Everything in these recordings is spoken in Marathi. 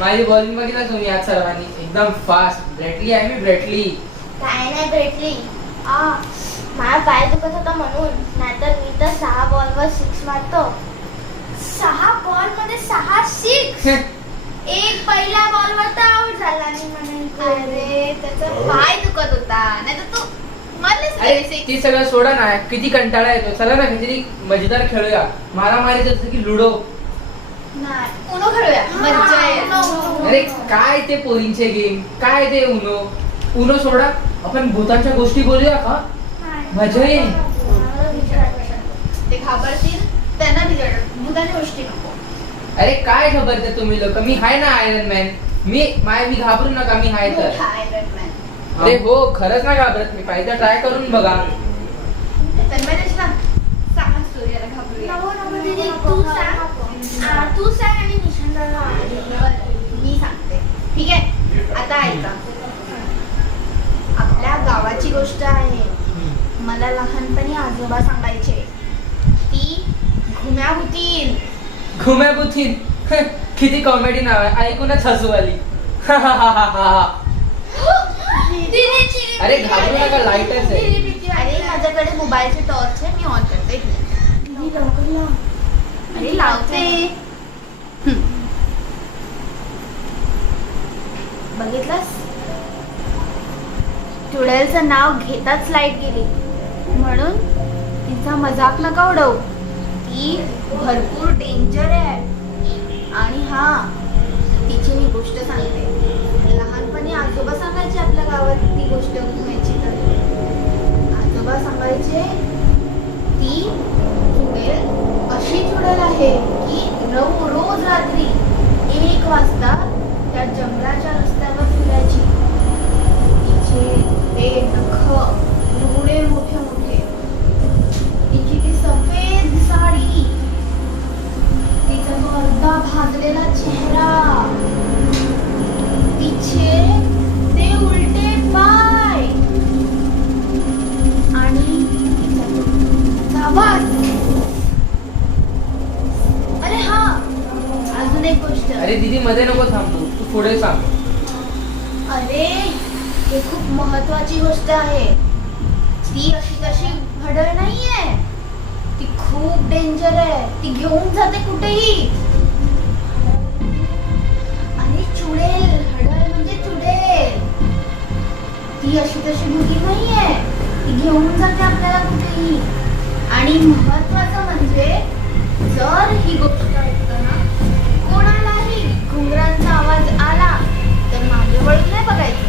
माझी बॉलिंग बघितलं तुम्ही आज सर्वांनी एकदम फास्ट ब्रेटली आहे मी ब्रेटली. काय नाही भेटली माझा पाय दुखत होता म्हणून, नाहीतर मी तर 6 बॉलवर 6 मारतो. 6 बॉल मध्ये 6 6. एक पहिल्या बॉलवर तर आउट झाला नाही म्हणून. अरे त्याचा पाय दुखत होता, नाहीतर तू मारलेस अरे नाही. ती सगळं सोडा ना, किती कंटाळा येतो. चला ना काहीतरी मजेदार खेळूया. मारामारी जसं की लुडो. नाही उनो खेळूया, मज्जा येईल. अरे काय ते पोरींचे गेम, काय ते उनो सोडा. आपण भूतांच्या गोष्टी बोलूया का? मजा येईल. ते घाबरतील, त्यांना बिघडत भूताच्या गोष्टी नको. अरे काय खबर ते तुम्ही लोक, मी हाय ना आयरन मॅन. मी घाबरू नका, मी हाय तर. अरे हो खरंच ना घाबरत मी. पाहिजे ट्राय करून बघा. सांग स्टोरी, याला घाबरूया. तू सांग आणि निशांतला मी सांगते, ठीक आहे? आता ऐका, आपल्या गावाची गोष्ट आहे. मला लहानपणी आजोबा सांगायचे, ती घुम्या होतील. घुम्या बुथीन. किती कॉमेडी नाव आहे, ऐकूनच हसू आली. अरे घाबरू नका, लाईटच आहे. अरे माझ्याकडे मोबाईलची टॉर्च आहे, मी ऑन करते. अरे लावते. बघितलंस, टुडेलचं नाव घेताच लाईट गेली, म्हणून तिचा मजाक नका उडवू. ती भरपूर डेंजर आहे. आणि हा, तिची मी गोष्ट सांगते. लहानपणी आजोबा सांगायचे आपल्या गावात ती गोष्ट घुमायची. तर आजोबा सांगायचे, ती चुडेल अशी चुडेल आहे की रोज रात्री 1 वाजता त्या जंगलाच्या रस्त्यावर फिरायची. तिचे ते नख एवढे मोठे मोठे, तिची ती सफेद साडी, तिचा तो अर्धा भाजलेला चेहरा, तिचे ते उलटे पाय आणि तिचा आवाज. अरे हा, अजून एक गोष्ट. अरे दीदी मध्ये नको थांबू, तू पुढे सांग. अरे हे खूप महत्वाची गोष्ट आहे. ती अशी तशी घडळ नाहीये, ती खूप डेंजर आहे. ती घेऊन जाते कुठेही. आणि चुडेल, घडळ म्हणजे चुडेल. ती अशी तशी भुकी नाहीये, ती घेऊन जाते आपल्याला कुठेही. आणि महत्वाचं म्हणजे, जर ही गोष्ट ऐकताना कोणालाही घुंगरांचा आवाज आला तर मागे वळून नाही बघायचं.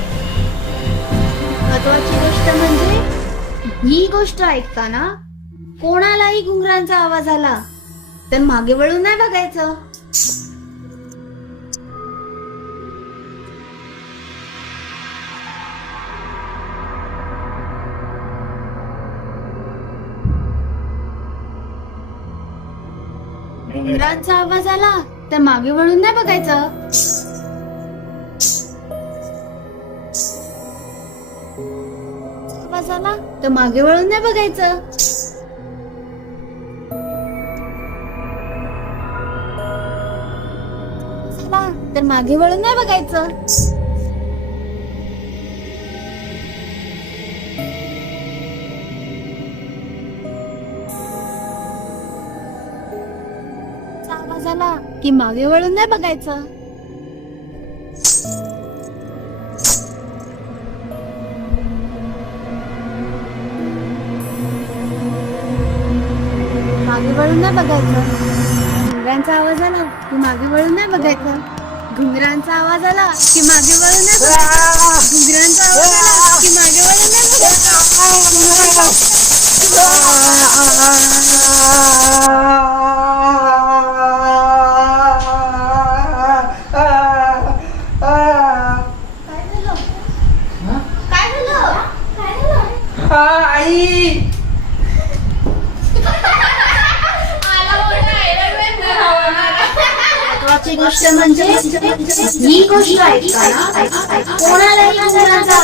महत्वाची गोष्ट म्हणजे, ही गोष्ट ऐकताना कोणालाही घुंगरांचा आवाज आला तर मागे वळून नाही बघायचं. घुंगरांचा आवाज आला तर मागे वळून नाही बघायचं. आवाज आला तर मागे वळून नाही बघायचं. चला तर मागे वळून नाही बघायचं. आवाज आला की मागे वळून नाही बघायचं. मागे वळून नाही बघायचं. घुंगरांचा आवाज आला की मागे वळून नाही बघायचं. घुंगरांचा आवाज आला की मागे वळून नाही बघायचं. घुंगरांचा आवाज आला की मागे वळून नाही बघायचं. आई महत्वाची गोष्ट म्हणजे ही गोष्ट ऐका ना, कोणालाही मुलाचा